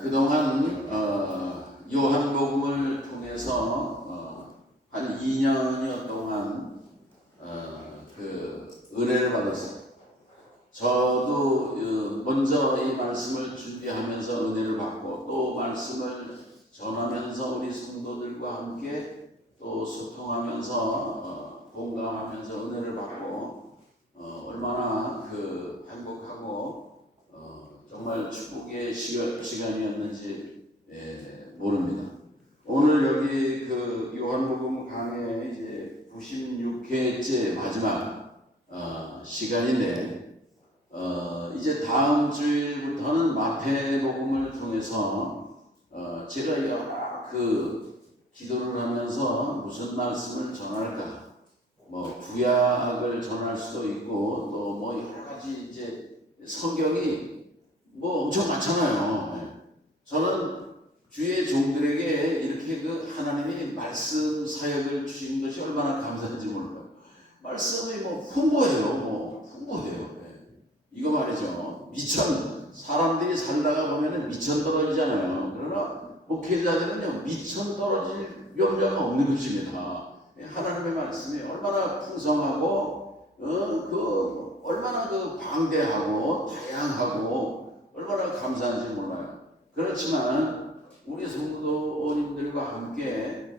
그동안 요한복음을 통해서 한 2년여 동안 그 은혜를 받았어요. 저도 먼저 이 말씀을 준비하면서 은혜를 받고 또 말씀을 전하면서 우리 성도들과 함께 또 소통하면서 공감하면서 은혜를 받고 얼마나 그 행복하고 정말 축복의 시간이었는지 모릅니다. 오늘 여기 그 요한복음 강의 이제 96회째 마지막 시간인데 이제 다음 주일부터는 마태복음을 통해서 제가 여러 기도를 하면서 무슨 말씀을 전할까, 뭐 구약을 전할 수도 있고 또 뭐 여러 가지 이제 성경이 뭐 엄청 많잖아요. 저는 주의 종들에게 이렇게 그 하나님이 말씀 사역을 주신 것이 얼마나 감사한지 몰라요. 말씀이 뭐 풍부해요. 이거 말이죠. 사람들이 살다가 보면은 미천 떨어지잖아요. 그러나 목회자들은요, 미천 떨어질 염려가 없는 것입니다. 하나님의 말씀이 얼마나 풍성하고 얼마나 방대하고 다양하고 얼마나 감사한지 몰라요. 그렇지만 우리 성도님들과 함께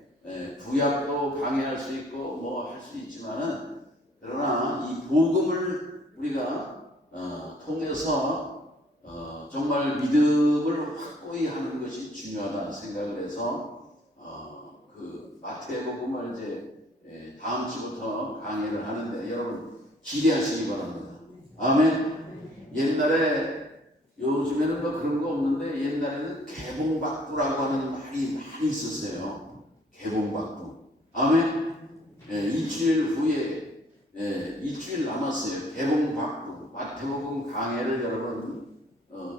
구약도 강의할 수 있고 뭐 할 수 있지만은, 그러나 이 복음을 우리가 통해서 정말 믿음을 확고히 하는 것이 중요하다는 생각을 해서 그 마태복음을 이제 다음 주부터 강의를 하는데 여러분 기대하시기 바랍니다. 아멘. 옛날에, 요즘에는 뭐 그런 거 없는데 옛날에는 개봉박두라고 하는 말이 많이 있었어요. 개봉박두. 아멘. 일주일 후에 일주일 남았어요. 개봉박두 마태복음 강해를 여러분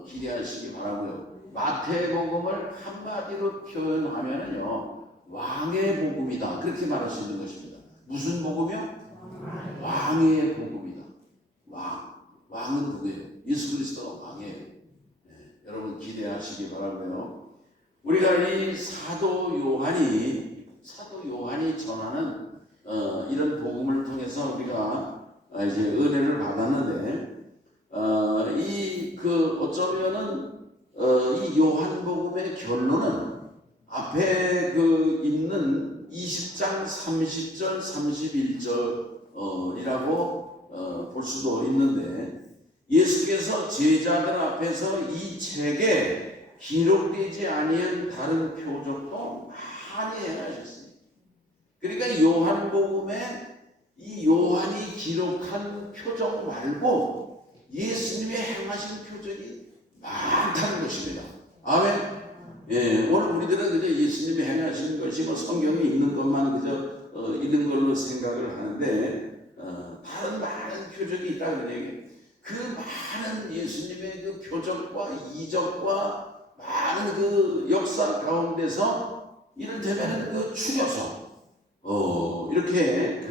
기대하시기 바라고요. 마태복음을 한마디로 표현하면요, 왕의 복음이다, 그렇게 말할 수 있는 것입니다. 무슨 복음이요? 왕의 복음이다. 왕은 누구예요? 예수 그리스도가 왕이에요. 여러분 기대하시기 바라고요. 우리가 이 사도 요한이 전하는 이런 복음을 통해서 우리가 이제 은혜를 받았는데, 어쩌면은 이 요한복음의 결론은 앞에 있는 20장 30절 31절이라고 볼 수도 있는데, 예수께서 제자들 앞에서 이 책에 기록되지 아니한 다른 표적도 많이 행하셨습니다. 그러니까 요한복음에 이 요한이 기록한 표적 말고 예수님의 행하신 표적이 많다는 것입니다. 아멘. 오늘 우리들은 그저 예수님이 행하신 것이 뭐 성경에 있는 것만 그저 있는 걸로 생각을 하는데, 다른 많은 표적이 있다. 그 많은 예수님의 그 표적과 이적과 많은 역사 가운데서 이를테면 추려서 이렇게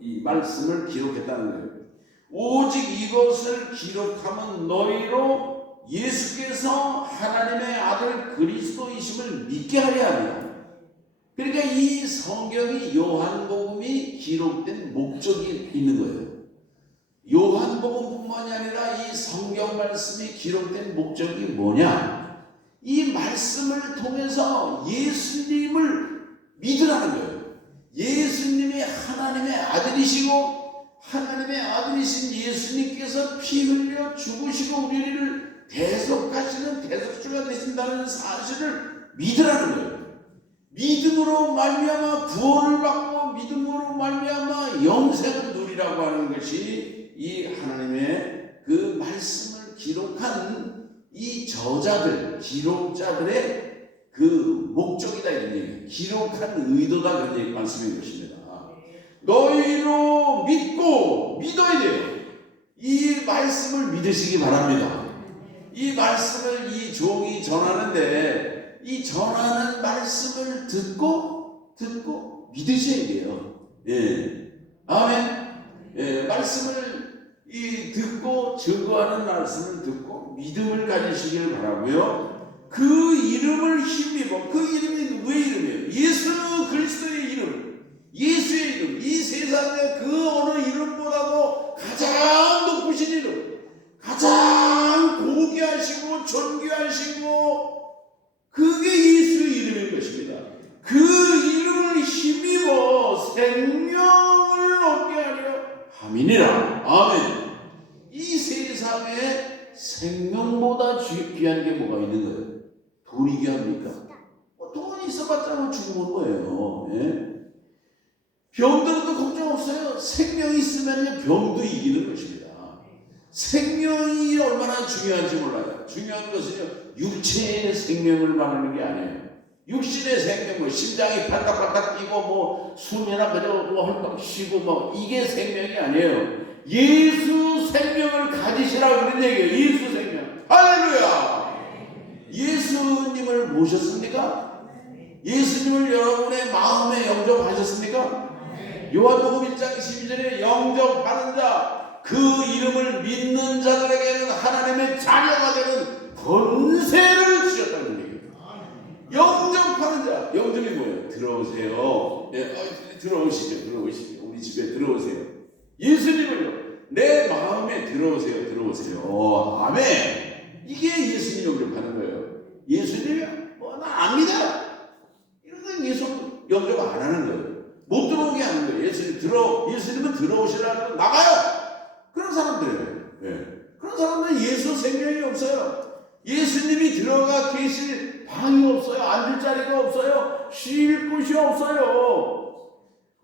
이 말씀을 기록했다는 거예요. 오직 이것을 기록하면 너희로 예수께서 하나님의 아들 그리스도이심을 믿게 하려 합니다. 그러니까 이 성경이 요한복음이 기록된 목적이 있는 거예요. 요한복음뿐만이 아니라 이 성경 말씀이 기록된 목적이 뭐냐? 이 말씀을 통해서 예수님을 믿으라는 거예요. 예수님이 하나님의 아들이시고 하나님의 아들이신 예수님께서 피 흘려 죽으시고 우리를 대속하시는 대속주가 되신다는 사실을 믿으라는 거예요. 믿음으로 말미암아 구원을 받고 믿음으로 말미암아 영생을 누리라고 하는 것이 이 하나님의 그 말씀을 기록한 이 저자들, 기록자들의 그 목적이다, 이런 얘기예요. 기록한 의도다, 그런 얘기 말씀인 것입니다. 너희로 믿고 믿어야 돼요. 이 말씀을 믿으시기 바랍니다. 이 말씀을 이 종이 전하는데, 이 전하는 말씀을 듣고 믿으셔야 돼요. 아멘. 말씀을 듣고 증거하는 말씀을 듣고 믿음을 가지시기를 바라고요. 그 이름을 힘입어, 그 이름이 누구의 이름이에요? 예수 그리스도의 이름, 예수의 이름, 이 세상에 그 어느 이름보다도 가장 높으신 이름, 가장 고귀하시고 존귀하시고 그게 예수의 이름인 것입니다. 그 이름을 힘입어 생명을 얻게 하려 함이니라. 아멘. 이 세상에 생명보다 귀한 게 뭐가 있는 거예요? 돈이 귀합니까? 돈이 있어봤자 뭐 죽는 거예요. 예? 병들어도 걱정 없어요. 생명이 있으면 병도 이기는 것입니다. 생명이 얼마나 중요한지 몰라요. 중요한 것은요, 육체의 생명을 말하는 게 아니에요. 육신의 생명, 뭐 심장이 팔딱팔딱 뛰고 뭐 숨이나 그저 뭐 헐떡 쉬고 뭐 이게 생명이 아니에요. 예수 생명을 가지시라고 그런 얘기예요. 예수 생명. 할렐루야. 예수님을 모셨습니까? 예수님을 여러분의 마음에 영접하셨습니까? 요한복음 1장 12절에 영접하는 자, 그 이름을 믿는 자들에게는 하나님의 자녀가 되는 권세를 주셨다는 얘기예요. 영접하는 자, 영접이 뭐예요? 들어오세요. 예, 들어오시죠. 우리 집에 들어오세요. 예수님을요, 내 마음에 들어오세요. 아멘. 이게 예수님 영접하는 거예요. 예수님이요? 나 압니다. 이런 건 예수 영접 안 하는 거예요. 못 들어오게 하는 거예요. 예수님은 들어오시라고 나가요. 그런 사람들이에요. 예. 그런 사람들은 예수 생명이 없어요. 예수님이 들어가 계실 방이 없어요. 앉을 자리가 없어요. 쉴 곳이 없어요.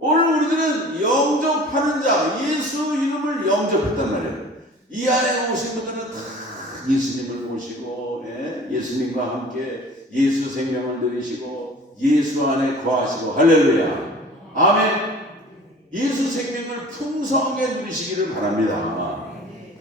오늘 우리들은 영접하는 자, 예수 이름을 영접했단 말이에요. 이 안에 오신 분들은 다 예수님을 모시고, 예수님과 함께 예수 생명을 누리시고 예수 안에 거하시고, 할렐루야. 아멘. 예수 생명을 풍성하게 누리시기를 바랍니다.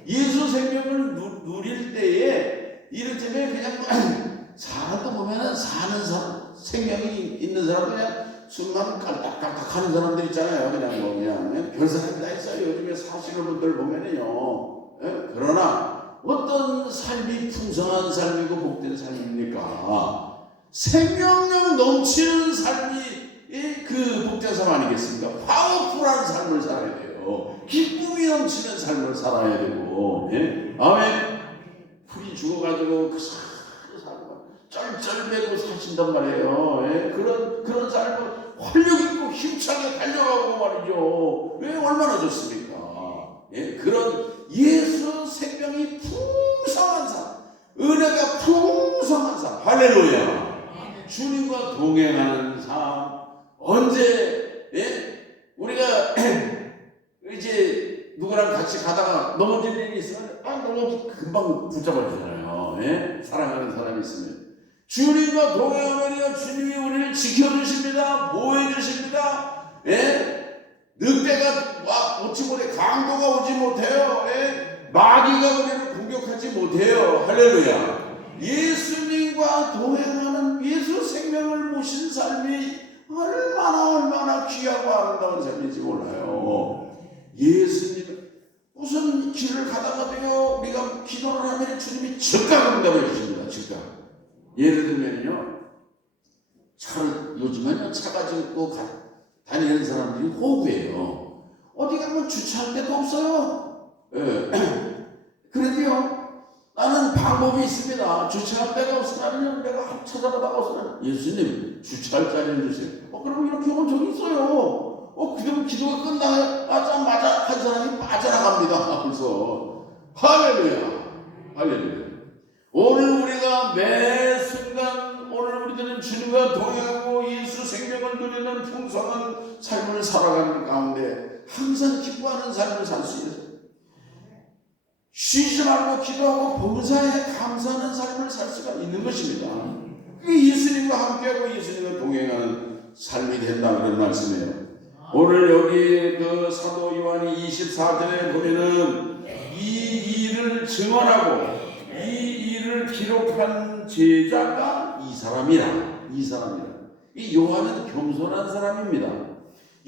예수 생명을 누릴 때에 이를테면 그냥 사람도 보면은 사는 사람, 생명이 있는 사람 그냥 순간 깔딱깔딱 하는 사람들 있잖아요. 그냥 별 사람이 다 있어요. 요즘에 사시는 분들 보면은요. 그러나 어떤 삶이 풍성한 삶이고 복된 삶입니까? 생명력 넘치는 삶이 그 복된 삶 아니겠습니까? 파워풀한 삶을 살아야 돼요. 기쁨이 넘치는 삶을 살아야 되고, 아멘. 풀이 죽어가지고 그 삶을 쩔쩔매고 사신단 말이에요. 그런 삶을 활력 있고 힘차게 달려가고 말이죠. 왜 얼마나 좋습니까? 그런 예수 생명이 풍성한 삶, 은혜가 풍성한 삶, 할렐루야. 주님과 동행하는 삶. 언제 우리가 이제 누구랑 같이 가다가 넘어질 일이 있으면 너무 금방 붙잡아주잖아요. 사랑하는 사람이 있으면 주님과 동행하면요, 주님이 우리를 지켜주십니다. 보호해주십니다. 늑대가 오지 못해, 강도가 오지 못해요. 마귀가 우리를 공격하지 못해요. 할렐루야. 예수님과 동행하는 예수 생명을 모신 삶이 얼마나 귀하고 아름다운 삶인지 몰라요. 예수님, 무슨 길을 가다가도요, 우리가 기도를 하면 주님이 즉각 응답해 주십니다. 즉각. 예를 들면요, 요즘에는 차 가지고 다니는 사람들이 호구예요. 어디 가면 주차할 데도 없어요. 그런데요, 나는 방법이 있습니다. 주차할 데가 없으면 내가 찾아가다가 없으면 예수님 주차할 자리를 주세요. 그럼 이렇게 오면 저기 있어요. 그럼 기도가 끝나자마자 한 사람이 빠져나갑니다. 그래서 할렐루야. 오늘 우리가 매 순간 오늘 우리들은 주님과 동행하고 예수 생명을 누리는 풍성한 삶을 살아가는 가운데 항상 기뻐하는 삶을 살 수 있어요. 쉬지 말고 기도하고 봉사에 감사하는 삶을 살 수가 있는 것입니다. 그게 예수님과 함께하고 예수님과 동행하는 삶이 된다 그런 말씀이에요. 오늘 여기 그 사도 요한이 24절에 보면은 이 일을 증언하고 이 일을 기록한 제자가 이 사람이라. 이 요한은 겸손한 사람입니다.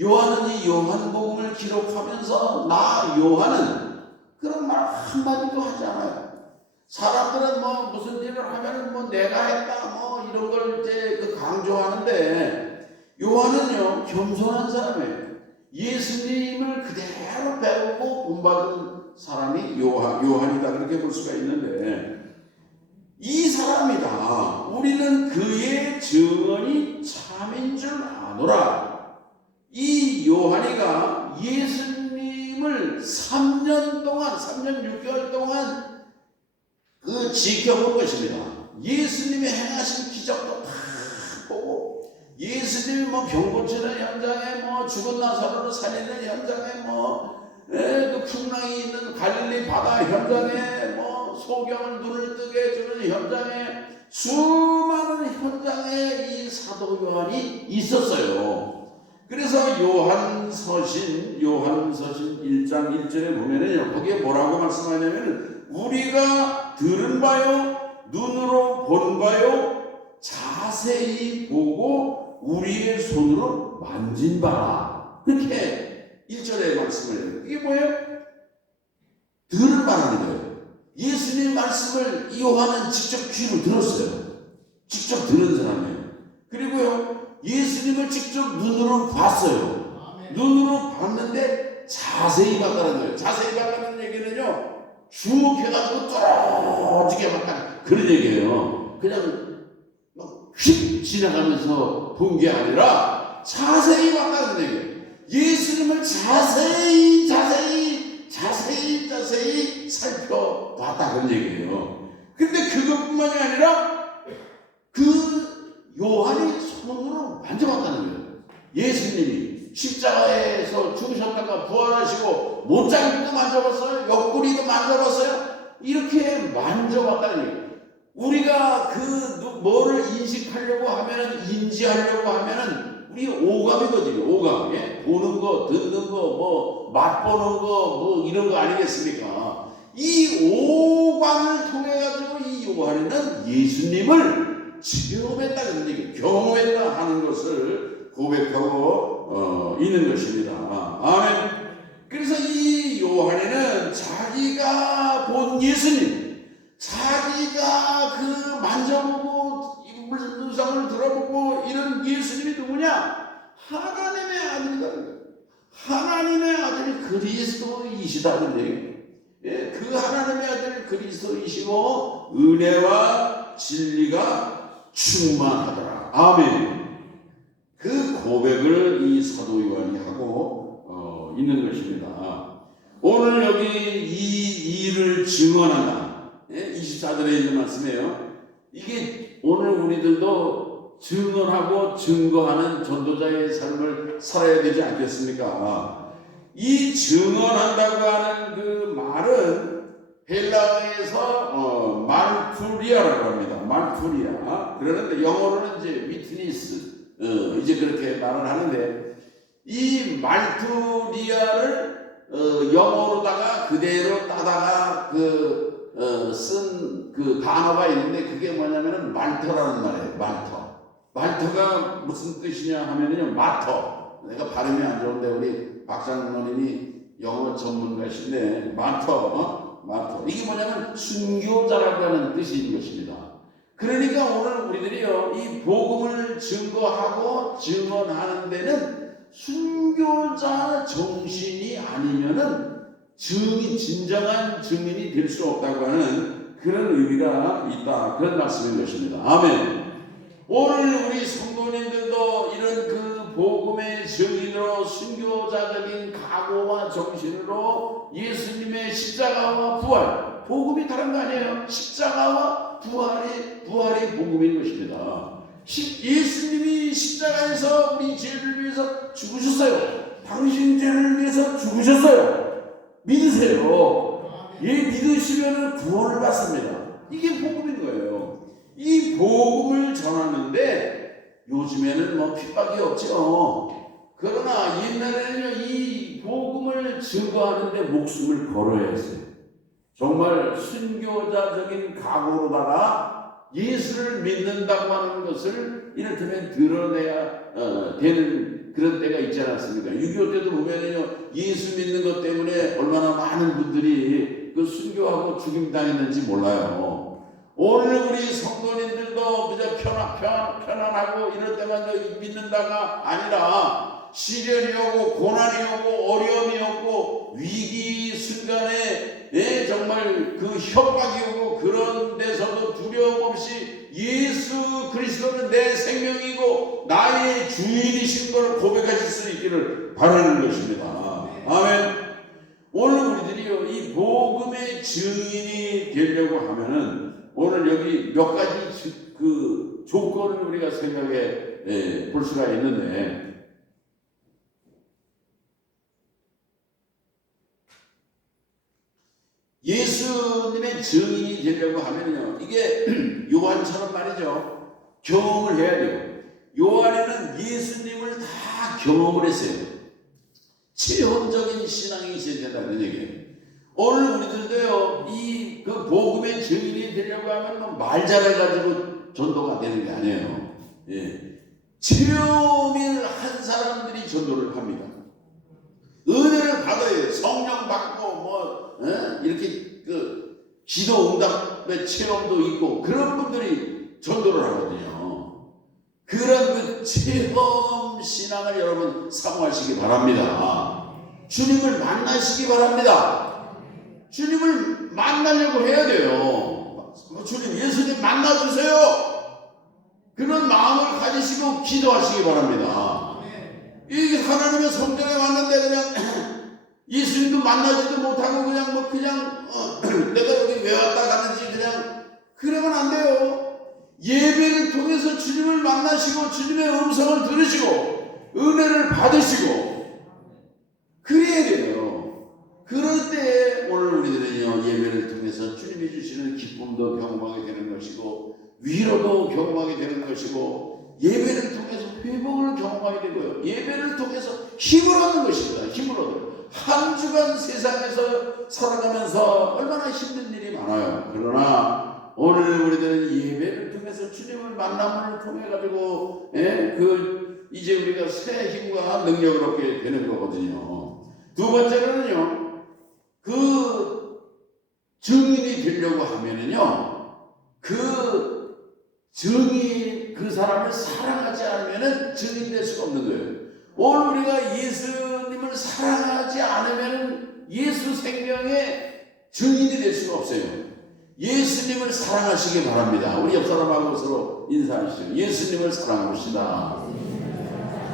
요한은 이 요한복음을 기록하면서 나 요한은 그런 말 한마디도 하지 않아요. 사람들은 뭐 무슨 일을 하면은 뭐 내가 했다 뭐 이런 걸 이제 그 강조하는데 요한은요 겸손한 사람이에요. 예수님을 그대로 배우고 본받은 사람이 요한이다 그렇게 볼 수가 있는데 이 사람이다. 우리는 그의 증언이 참인 줄 아노라. 이 요한이가 예수님을 3년 6개월 동안 그 지켜본 것입니다. 예수님이 행하신 기적도 다 보고 예수님이 뭐 병 고치는 현장에 뭐 죽은 나사로를 살리는 현장에 그 풍랑이 있는 갈릴리 바다 현장에 뭐 소경을 눈을 뜨게 해주는 현장에 수많은 현장에 이 사도 요한이 있었어요. 그래서 요한서신 1장 1절에 보면은요 거기에 뭐라고 말씀하냐면 우리가 들은 바요 눈으로 본 바요 자세히 보고 우리의 손으로 만진 바라. 그렇게 1절에 말씀을 해요. 이게 뭐예요? 들은 바라는 거예요. 예수님 말씀을 요한은 직접 귀로 들었어요. 직접 들은 사람이에요. 그리고요 예수님을 직접 눈으로 봤어요. 눈으로 봤는데 자세히 봤다는 거예요. 자세히 봤다는 얘기는요 주목해가지고 떨어지게 봤다 그런 얘기예요. 그냥 휙 지나가면서 본 게 아니라 자세히 봤다는 얘기예요. 예수님을 자세히 살펴봤다 그런 얘기예요. 근데 그것뿐만이 아니라 그 요한이 손으로 만져봤다는 거예요. 예수님이 십자가에서 죽으셨다가 부활하시고 못장도 만져봤어요. 옆구리도 만져봤어요. 이렇게 만져봤다는 얘기예요. 우리가 뭐를 인식하려고 하면은 인지하려고 하면은 우리 오감이거든요. 오감. 예? 보는 거, 듣는 거, 뭐 맛보는 거, 뭐 이런 거 아니겠습니까? 이 오감을 통해 가지고 이 요한이는 예수님을 체험했다 그런 얘기예요. 경험했다 하는 것을 고백하고 있는 것입니다. 아멘. 그래서 이 요한이는 자기가 본 예수님, 자기가 그 만져보고 물상을 들어보고 이런 예수님이 누구냐? 하나님의 아들이다. 하나님의 아들이 그리스도이시다는 얘기예요. 예, 그 하나님의 아들 그리스도이시고 은혜와 진리가 충만하더라. 아멘. 그 고백을 이 사도 요한이 하고 있는 것입니다. 오늘 여기 이 일을 증언하나 24절에 있는 말씀이에요. 이게 오늘 우리들도 증언하고 증거하는 전도자의 삶을 살아야 되지 않겠습니까? 이 증언한다고 하는 그 말은 헬라어에서 말투리아라고 합니다. 말투리아. 그러는데 영어로는 이제 위트니스 이제 그렇게 말을 하는데 이 말투리아를 영어로다가 그대로 따다가 쓴 그 단어가 있는데 그게 뭐냐면은 말터라는 말이에요. 말터가 무슨 뜻이냐 하면은요 마터. 내가 발음이 안 좋은데 우리 박장로님이 영어 전문가신데 마터 이게 뭐냐면 순교자라고 하는 뜻인 것입니다. 그러니까 오늘 우리들이요 이 복음을 증거하고 증언하는 데는 순교자 정신이 아니면은 진정한 증인이 될 수 없다고 하는 그런 의미가 있다. 그런 말씀인 것입니다. 아멘. 오늘 우리 성도님들도 이런 그 복음의 증인으로 순교자적인 각오와 정신으로 예수님의 십자가와 부활, 복음이 다른 거 아니에요. 십자가와 부활이 복음인 것입니다. 예수님이 십자가에서 우리 죄를 위해서 죽으셨어요. 당신 죄를 위해서 죽으셨어요. 믿으세요. 믿으시면 구원을 받습니다. 이게 복음인 거예요. 이 복음을 전하는데 요즘에는 뭐 핍박이 없죠. 그러나 옛날에는 이 복음을 증거하는데 목숨을 걸어야 했어요. 정말 순교자적인 각오로다가 예수를 믿는다고 하는 것을 이를테면 드러내야 되는 그런 때가 있지 않았습니까? 6.25 때도 보면은요, 예수 믿는 것 때문에 얼마나 많은 분들이 그 순교하고 죽임당했는지 몰라요. 오늘 우리 성도님들도 그저 편안하고 이럴 때만 믿는다가 아니라 시련이 오고 고난이 오고 어려움이 오고 위기 순간에 정말 그 협박이 오고 그런 데서도 두려움 없이 예수 그리스도는 내 생명이고 나의 주인이신 걸 고백하실 수 있기를 바라는 것입니다. 아멘. 오늘 우리들이요 이 복음의 증인이 되려고 하면은 오늘 여기 몇 가지 그 조건을 우리가 생각해 볼 수가 있는데, 예수님의 증인이 되려고 하면요 이게 요한처럼 말이죠 경험을 해야 돼요. 요한에는 예수님을 다 경험을 했어요. 체험적인 신앙이 있어야 된다는 얘기예요. 오늘 우리들도요 이 그 복음의 증인이 되려고 하면 뭐 말 잘해가지고 전도가 되는 게 아니에요. 체험을 한 사람들이 전도를 합니다. 은혜를 받아야 성령 받고 이렇게 그 기도 응답의 체험도 있고 그런 분들이 전도를 하거든요. 그런 그 체험 신앙을 여러분 사모하시기 바랍니다. 주님을 만나시기 바랍니다. 주님을 만나려고 해야 돼요. 주님 예수님 만나주세요. 그런 마음을 가지시고 기도하시기 바랍니다. 이 하나님의 성전에 왔는데 그냥 예수님도 만나지도 못하고 그냥 내가 여기 왜 왔다 가는지 그냥 그러면 안 돼요. 예배를 통해서 주님을 만나시고 주님의 음성을 들으시고 은혜를 받으시고 그래야 돼요. 그럴 때 오늘 우리들은요 예배를 통해서 주님이 주시는 기쁨도 경험하게 되는 것이고 위로도 경험하게 되는 것이고 예배를 통해서 회복을 경험하게 되고요. 예배를 통해서 힘을 얻는 것입니다. 힘을 얻어요. 한 주간 세상에서 살아가면서 얼마나 힘든 일이 많아요. 그러나 오늘 우리들은 예배를 통해서 주님을 만남을 통해 가지고 이제 우리가 새 힘과 능력을 얻게 되는 거거든요. 두 번째로는요. 그 증인이 되려고 하면은요. 그 증인 그 사람을 사랑하지 않으면은 증인 될 수가 없는 거예요. 오늘 우리가 예수님을 사랑하지 않으면 예수 생명의 증인이 될 수가 없어요. 예수님을 사랑하시기 바랍니다. 우리 옆 사람하고 서로 인사하시죠. 예수님을 사랑합시다.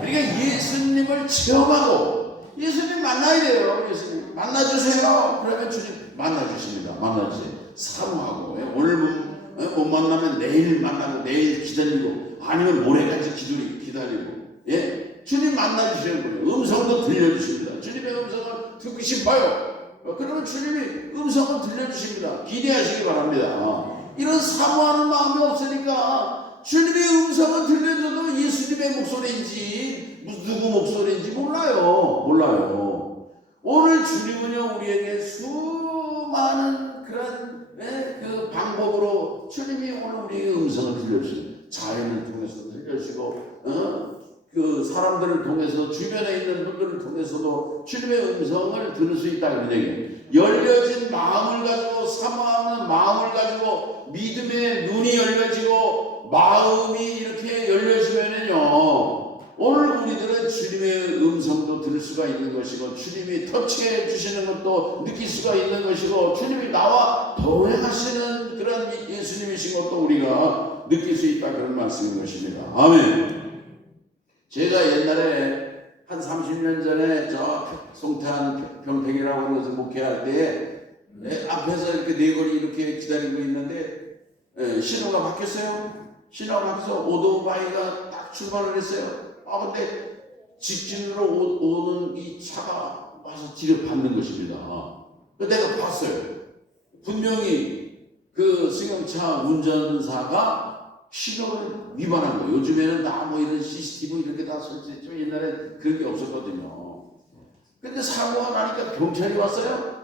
그러니까 예수님을 체험하고 예수님 만나야 돼요. 예수님 만나주세요. 그러면 주님 만나주십니다. 만나주세요. 사모하고 오늘 못 만나면 내일 만나고 내일 기다리고 아니면 모레까지 기다리고 주님 만나주시는 거예요. 음성도 들려주십니다. 주님의 음성을 듣고 싶어요. 그러면 주님이 음성을 들려주십니다. 기대하시기 바랍니다. 이런 사모하는 마음이 없으니까 주님의 음성을 들려줘도 예수님의 목소리인지 누구 목소리인지 몰라요. 오늘 주님은요 우리에게 수많은 그런 그 방법으로 주님이 오늘 우리에게 음성을 들려주시고 자연을 통해서 들려주시고 그 사람들을 통해서 주변에 있는 분들을 통해서도 주님의 음성을 들을 수 있다 그런 얘기예요. 열려진 마음을 가지고 사모하는 마음을 가지고 믿음의 눈이 열려지고 마음이 이렇게 열려지면은요 오늘 우리들은 주님의 음성도 들을 수가 있는 것이고 주님이 터치해 주시는 것도 느낄 수가 있는 것이고 주님이 나와 동행하시는 그런 예수님이신 것도 우리가 느낄 수 있다 그런 말씀인 것입니다. 아멘. 제가 옛날에 한 30년 전에 저 송탄 병택이라고 하는 곳에서 목회할 때 앞에서 이렇게 네거리 이렇게 기다리고 있는데 신호가 바뀌었어요. 신호가 바뀌어서 오토바이가 딱 출발을 했어요. 근데 직진으로 오는 이 차가 와서 뒤를 밟는 것입니다. 내가 봤어요. 분명히 그 승용차 운전사가 신호를 위반한 거예요. 요즘에는 다 뭐 이런 CCTV 이렇게 다 설치했지만 옛날에 그런 게 없었거든요. 근데 사고가 나니까 경찰이 왔어요.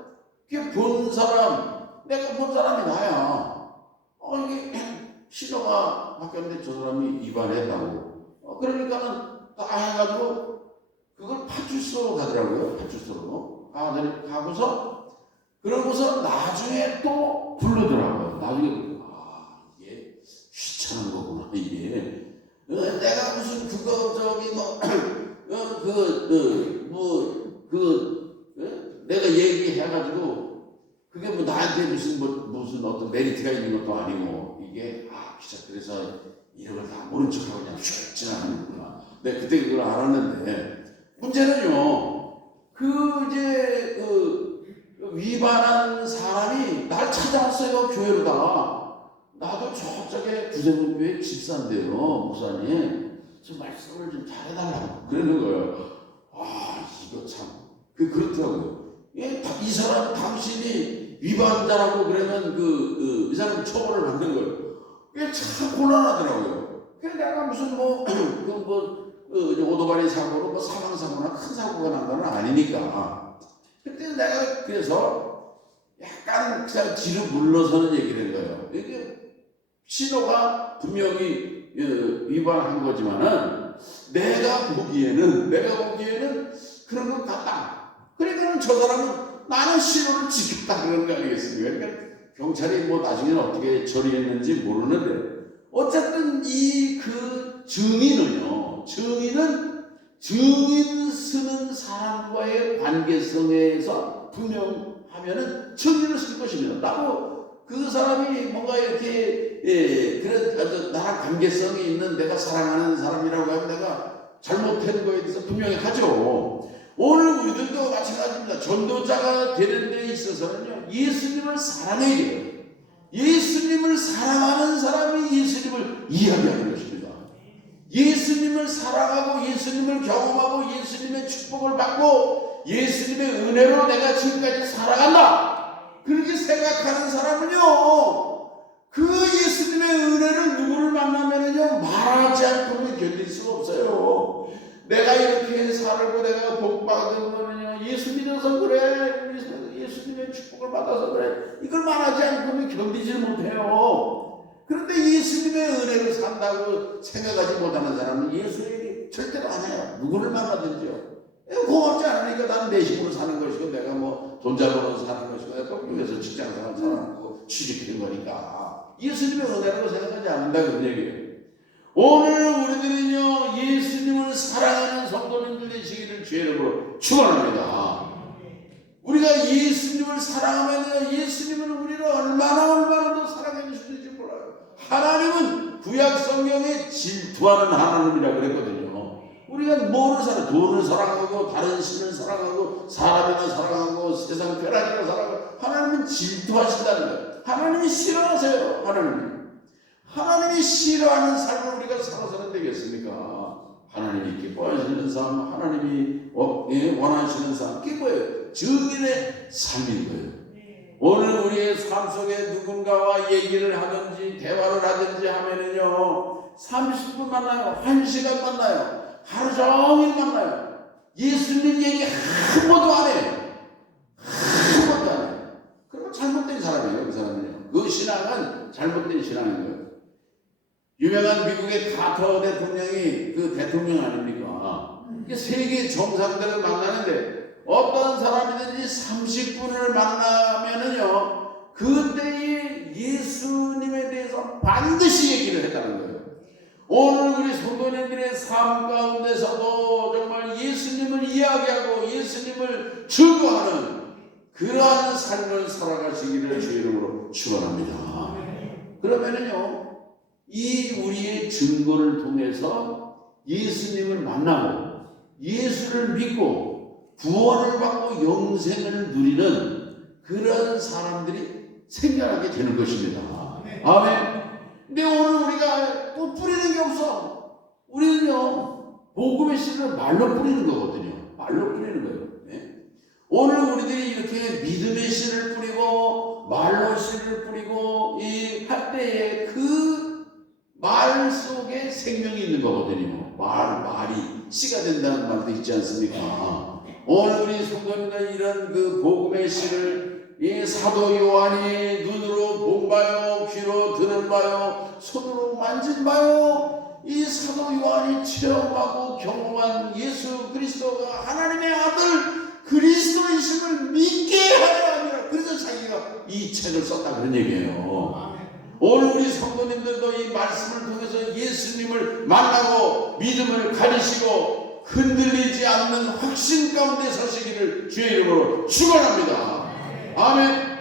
그게 내가 본 사람이 나야. 이게 신호가 바뀌었는데 저 사람이 위반했다고. 그러니까는 다 해가지고 그걸 파출소로 가더라고요. 파출소로. 가고서 그러고서 나중에 또 부르더라고요. 나중에 이게 귀찮은 거구나 이게. 내가 무슨 그거 저기 내가 얘기해가지고 그게 뭐 나한테 무슨 어떤 메리트가 있는 것도 아니고 이게 진짜 그래서 이름을 다 모른 척하고 그냥 슉 지나가는구나. 내가 그때 그걸 알았는데 문제는요. 위반한 사람이 날 찾아왔어요. 교회로다가. 나도 저쪽에 구세군교회 집사인데요, 목사님. 좀 말씀을 좀 잘해달라고 그러는 거예요. 이거 참 그렇더라고요. 이 사람 당신이 위반자라고 그러면 이 사람 처벌을 받는 거예요. 이게 참 곤란하더라고요. 내가 무슨 오토바이 사고로 사망 사고나 큰 사고가 난 건 아니니까. 그때 내가 그래서 약간 그냥 뒤로 물러서는 얘기를 한 거예요. 이게 신호가 분명히 위반한 거지만은 내가 보기에는 그런 것 같다. 그러니까 저 사람은 나는 신호를 지켰다 그런 거 아니겠습니까? 그러니까 경찰이 나중에는 어떻게 처리했는지 모르는데 어쨌든 증인은 증인 쓰는 사람과의 관계성에서 분명하면은 증인을 쓸 것입니다. 나도 그 사람이 뭔가 이렇게 나랑 관계성이 있는 내가 사랑하는 사람이라고 하면 내가 잘못한 거에 대해서 분명히 하죠. 오늘 우리들도 마찬가지입니다. 전도자가 되는 데 있어서는요, 예수님을 사랑해야 돼요. 예수님을 사랑하는 사람이 예수님을 이야기하는 것입니다. 예수님을 사랑하고 예수님을 경험하고 예수님의 축복을 받고 예수님의 은혜로 내가 지금까지 살아간다. 그렇게 생각하는 사람은요, 그 예수님의 은혜를 누구를 만나면은요, 말하지 않고는 견딜 수가 없어요. 내가 이렇게 살고 내가 복 받은 거는요, 예수 믿어서 그래, 예수님의 축복을 받아서 그래, 이걸 말하지 않고는 견디지 못해요. 그런데 예수님의 은혜를 산다고 생각하지 못하는 사람은 예수에게 절대로 안 해요. 누구를 만나든지요. 고맙지 않으니까 나는 내 힘으로 사는 것이고 내가 돈 잘 벌어서 사는 것이고 내가 교회에서 직장생활 살아가고 취직된 거니까 예수님의 은혜라고 생각하지 않는다 그런 얘기예요. 오늘 우리들은요, 예수님을 사랑하는 성도님들 되시기를 주의 이름으로 축원합니다. 우리가 예수님을 사랑하면 예수님은 우리를 얼마나 더 사랑해 주시는지 몰라요. 하나님은 구약 성경에 질투하는 하나님이라 그랬거든요. 우리가 뭐를 사랑? 돈을 사랑하고 다른 신을 사랑하고 사람이나 사랑하고 세상 벼락이나 사랑하고 하나님은 질투하신다는 거예요. 하나님이 싫어하세요. 하나님이 싫어하는 삶을 우리가 살아서는 되겠습니까? 하나님이 기뻐하시는 삶, 하나님이 원하시는 삶, 그게 뭐예요? 증인의 삶인 거예요. 오늘 우리의 삶 속에 누군가와 얘기를 하든지 대화를 하든지 하면은요, 30분 만나요, 1시간 만나요, 하루 종일 만나요. 예수님 얘기 한 번도 안 해요. 한 번도 안 해요. 그러면 잘못된 사람이에요, 그 사람은요. 그 신앙은 잘못된 신앙인 거예요. 유명한 미국의 카터 대통령이 그 대통령 아닙니까? 세계 정상들을 만나는데 어떤 사람이든지 30분을 만나면은요, 그때의 예수님에 대해서 반드시 얘기를 했다는 거예요. 오늘 우리 성도님들의 삶 가운데서도 정말 예수님을 이야기하고 예수님을 증거하는 그러한 삶을 살아가시기를 주의 이름으로 축원합니다. 그러면은요, 이 우리의 증거를 통해서 예수님을 만나고 예수를 믿고 구원을 받고 영생을 누리는 그런 사람들이 생겨나게 되는 것입니다. 아멘. 근데 오늘 우리가 또 뿌리는 게 없어. 우리는요, 복음의 씨를 말로 뿌리는 거거든요. 말로 뿌리는 거예요. 네? 오늘 우리들이 이렇게 믿음의 씨를 뿌리고 말로 씨를 뿌리고 할 때에 그 말 속에 생명이 있는 거거든요. 말이 씨가 된다는 말도 있지 않습니까? 오늘 우리 성도님들 이런 그 복음의 씨를 이 사도 요한이 눈으로 본 바요, 귀로 들은 바요, 손으로 만진 바요, 이 사도 요한이 체험하고 경험한 예수 그리스도가 하나님의 아들 그리스도이심을 믿게 하려 함이라. 그래서 자기가 이 책을 썼다 그런 얘기예요. 오늘 우리 성도님들도 이 말씀을 통해서 예수님을 만나고 믿음을 가지시고 흔들리지 않는 확신 가운데 서시기를 주의 이름으로 축원합니다. 아멘.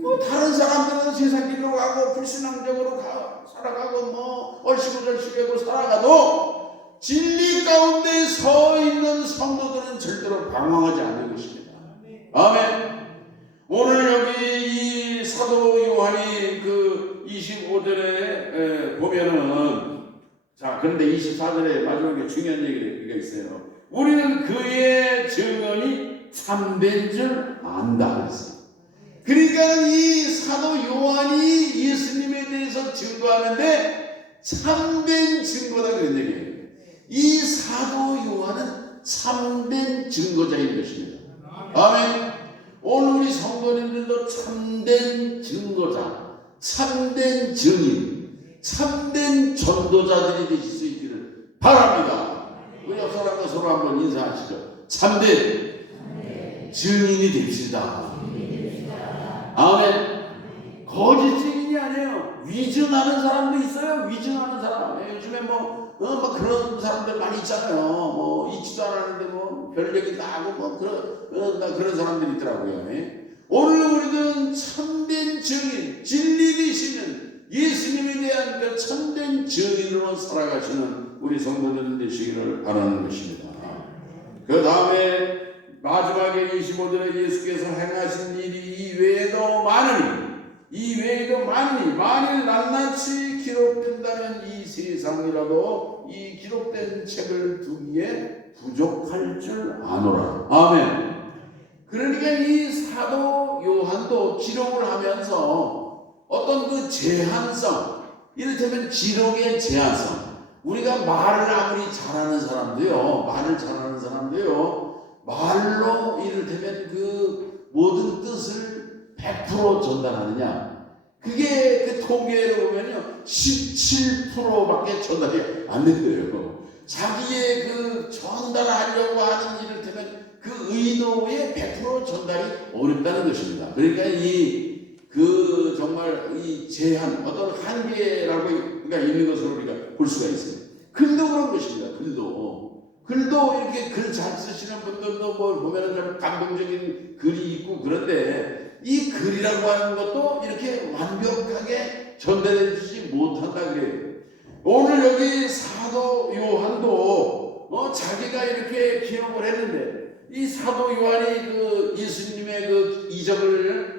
뭐 다른 사람들은 세상 길로 가고 불신앙적으로 살아가고 뭐 얼씨구절씨하고 살아가도 진리 가운데 서 있는 성도들은 절대로 방황하지 않는 것입니다. 아멘. 오늘 여기 이 사도 요한이 그 25절에 보면은, 자, 그런데 24절에 마지막에 중요한 얘기가 있어요. 우리는 그의 증언이 참된 줄 안다 그랬어요. 그러니까 이 사도 요한이 예수님에 대해서 증거하는데 참된 증거다 그런 얘기예요. 이 사도 요한은 참된 증거자인 것입니다. 아멘. 오늘 우리 성도님들도 참된 증거자, 참된 증인, 참된 전도자들이 되실 수 있기를 바랍니다. 우리 옆 사람과 서로 한번 인사하시죠. 참된 증인이 됩시다. 아멘. 거짓 증인이 아니에요. 위증하는 사람도 있어요. 위증하는 사람. 요즘에 뭐 그런 사람들 많이 있잖아요. 뭐 있지도 않았는데 뭐 별 얘기 다 하고 뭐 그런 사람들이 있더라고요. 오늘 우리는 참된 증인, 진리 되시는 예수님에 대한 그 참된 증인으로 살아가시는 우리 성도들 되시기를 바라는 것입니다. 그 다음에 마지막에 25절에 예수께서 행하신 일이 이외에도 많으니 만일 낱낱이 기록된다면 이 세상이라도 이 기록된 책을 두기에 부족할 줄 아노라. 아멘. 그러니까 이 사도 요한도 기록을 하면서 어떤 그 제한성, 이를테면 기록의 제한성, 우리가 말을 아무리 잘하는 사람도요, 말로 이를테면 그 모든 뜻을 100% 전달하느냐, 그게 그 통계로 보면요 17%밖에 전달이 안 된대요. 자기의 그 전달하려고 하는 이를테면 그 의도의 100% 전달이 어렵다는 것입니다. 그러니까 그 정말 이 제한, 어떤 한계라고 있는 것을 우리가 볼 수가 있어요. 글도 그런 것입니다. 글도 이렇게 글 잘 쓰시는 분들도 뭐 보면은 좀 감동적인 글이 있고, 그런데 이 글이라고 하는 것도 이렇게 완벽하게 전달해 주지 못한다 그래요. 오늘 여기 사도 요한도 자기가 이렇게 기록을 했는데, 이 사도 요한이 그 예수님의 그 이적을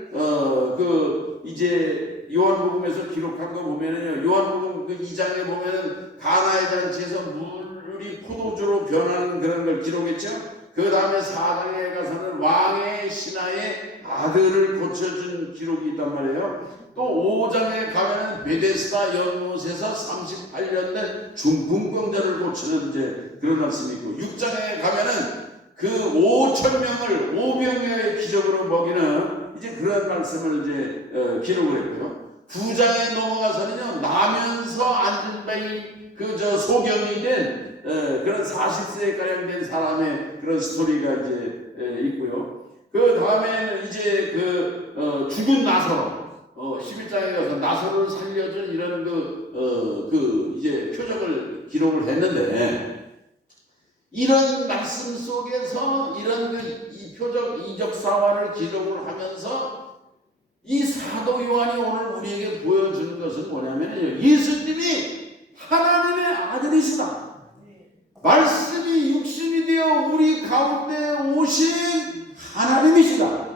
이제 요한복음에서 기록한 거 보면은요, 요한복음 그 2장에 보면은 가나의 잔치에서 물이 포도주로 변하는 그런 걸 기록했죠. 그 다음에 4장에 가서는 왕의 신하의 아들을 고쳐준 기록이 있단 말이에요. 또 5장에 가면은 베데스다 연못에서 38년 된 중풍병자를 고치는 이제 그런 말씀이 있고, 6장에 가면은 그 5,000명을 5병의 기적으로 먹이는 이제 그런 말씀을 이제 기록을 했고요. 9장에 넘어가서는요, 나면서 앉은 바이 소경이 된 그런 40세에 가량 된 사람의 그런 스토리가 이제 있고요. 그 다음에 이제 죽은 나사로 11장에 가서 나사로를 살려준 이런 이제 표적을 기록을 했는데, 이런 말씀 속에서 이런 이 표적 이적 사화를 기록을 하면서 이 사도 요한이 오늘 우리에게 보여주는 것은 뭐냐면요, 예수님이 하나님의 아들이시다. 말씀이 육신이 되어 우리 가운데 오신 하나님이시다.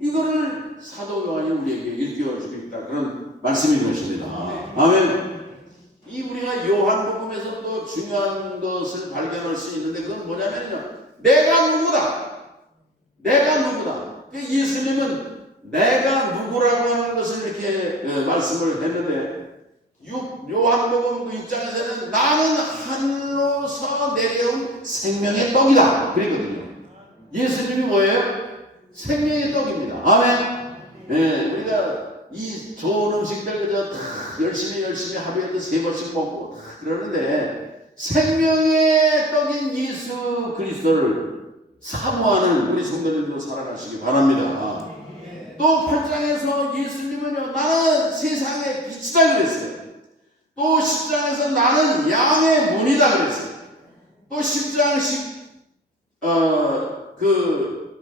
이거를 사도 요한이 우리에게 일깨워주겠다, 그런 말씀인 것입니다. 아멘. 이 우리가 요한복음에서 또 중요한 것을 발견할 수 있는데, 그건 뭐냐면요, 내가 누구다. 예수님은 내가 누구라고 하는 것을 이렇게 말씀을 했는데, 요한복음 6장에서는 나는 하늘로서 내려온 생명의 떡이다 그랬거든요. 예수님이 뭐예요? 생명의 떡입니다. 아멘. 우리가 이 좋은 음식들 그저 다 열심히 하루에도 3번씩 먹고 그러는데, 생명의 떡인 예수 그리스도를 사모하는 우리 성도님도 살아가시기 바랍니다. 또 8장에서 예수님은요, 나는 세상의 빛이다 그랬어요. 또 10장에서 나는 양의 문이다 그랬어요. 또 10장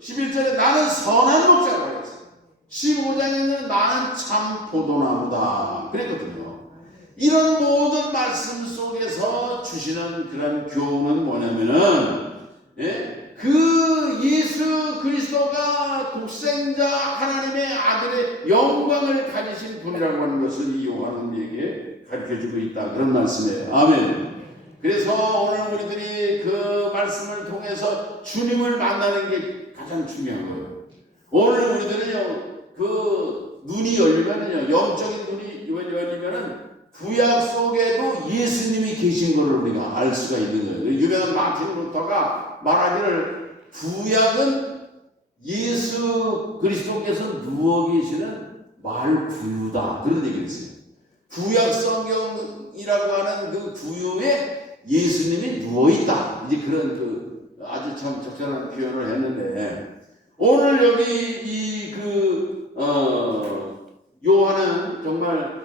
11절에 나는 선한 목자라고 그랬어요. 15장에는 나는 참 포도나무다 그랬거든요. 이런 모든 말씀 속에서 주시는 그런 교훈은 뭐냐면은, 그 예수 그리스도가 독생자 하나님의 아들의 영광을 가지신 분이라고 하는 것을 이 요한은 우리에게 가르쳐주고 있다, 그런 말씀이에요. 아멘. 그래서 오늘 우리들이 그 말씀을 통해서 주님을 만나는 게 가장 중요한 거예요. 오늘 우리들은요, 그 눈이 열리면은요, 영적인 눈이 열리면은 구약 속에도 예수님이 계신 것을 우리가 알 수가 있는 거예요. 유명한 마틴 루터가 말하기를 구약은 예수 그리스도께서 누워 계시는 말구유다, 그런 얘기를 했어요. 구약 성경이라고 하는 그 구유에 예수님이 누워 있다, 이제 그런 그 아주 참 적절한 표현을 했는데, 오늘 여기 요한은 정말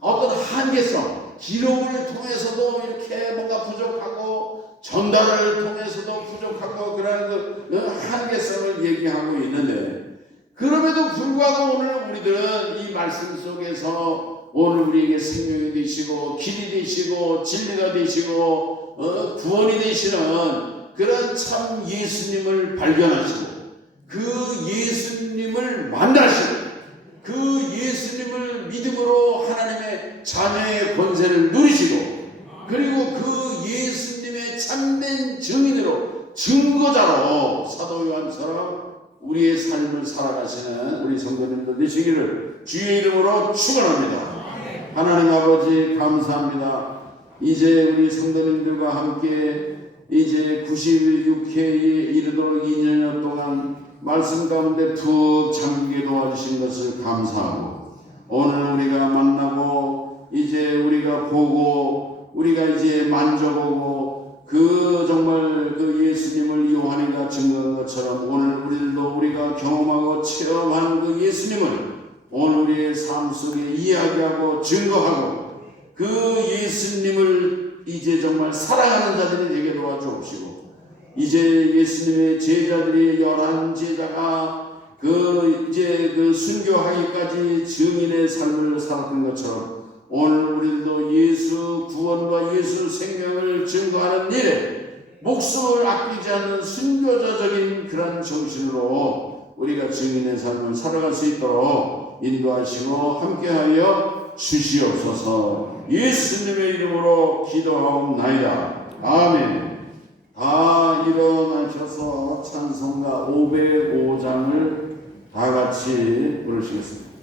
어떤 한계성, 기록을 통해서도 이렇게 뭔가 부족하고 전달을 통해서도 부족하고 그런 그 한계성을 얘기하고 있는데, 그럼에도 불구하고 오늘 우리들은 이 말씀 속에서 오늘 우리에게 생명이 되시고 길이 되시고 진리가 되시고 구원이 되시는 그런 참 예수님을 발견하시고, 그 예수님을 만나시고, 그 예수님을 믿음으로 하나님의 자녀의 권세를 누리시고, 그리고 그 예수님의 참된 증인으로 증거자로 사도 요한처럼 우리의 삶을 살아가시는 우리 성도님들 되시기를 주의 이름으로 축원합니다. 하나님 아버지 감사합니다. 이제 우리 성도님들과 함께 이제 96회에 이르도록 2년 동안 말씀 가운데 푹 잠기게 도와주신 것을 감사하고, 오늘 우리가 만나고 이제 우리가 보고 우리가 이제 만져보고 그 정말 그 예수님을 요한이가 증거한 것처럼 오늘 우리들도 우리가 경험하고 체험한 그 예수님을 오늘 우리의 삶 속에 이야기하고 증거하고, 그 예수님을 이제 정말 사랑하는 자들이 되게 도와주옵시고, 이제 예수님의 제자들이 11제자가 이제 순교하기까지 증인의 삶을 살았던 것처럼 오늘 우리들도 예수 구원과 예수 생명을 증거하는 일에 목숨을 아끼지 않는 순교자적인 그런 정신으로 우리가 증인의 삶을 살아갈 수 있도록 인도하시고 함께하여 주시옵소서. 예수님의 이름으로 기도하옵나이다. 아멘. 다 일어나셔서 찬송가 505장을 다 같이 부르시겠습니다.